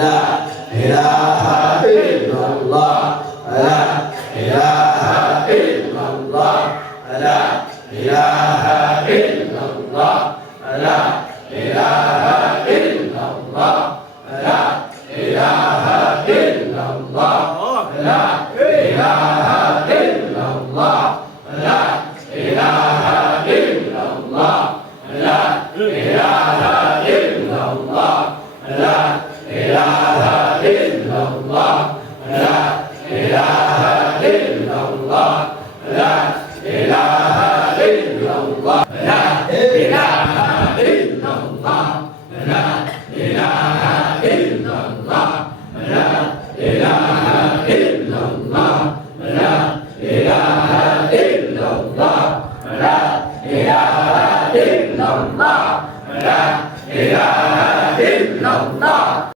লা ইলাহা ইল্লাল্লাহ লা ইলাহা ইল্লাল্লাহ লা ইলাহা ইল্লাল্লাহ লা ইলাহা ইল্লাল্লাহ লা ইলাহা ইল্লাল্লাহ লা ইলাহা ইল্লাল্লাহ লা ইলাহা ইল্লাল্লাহ লা ইলাহা ইল্লাল্লাহ লা ইলাহা ইল্লাল্লাহ লা ইলাহা ইল্লাল্লাহ লা ইলাহা ইল্লাল্লাহ লা ইলাহা ইল্লাল্লাহ লা ইলাহা ইল্লাল্লাহ লা ইলাহা ইল্লাল্লাহ লা ইলাহা ইল্লাল্লাহ লা ইলাহা ইল্লাল্লাহ লা ইলাহা ইল্লাল্লাহ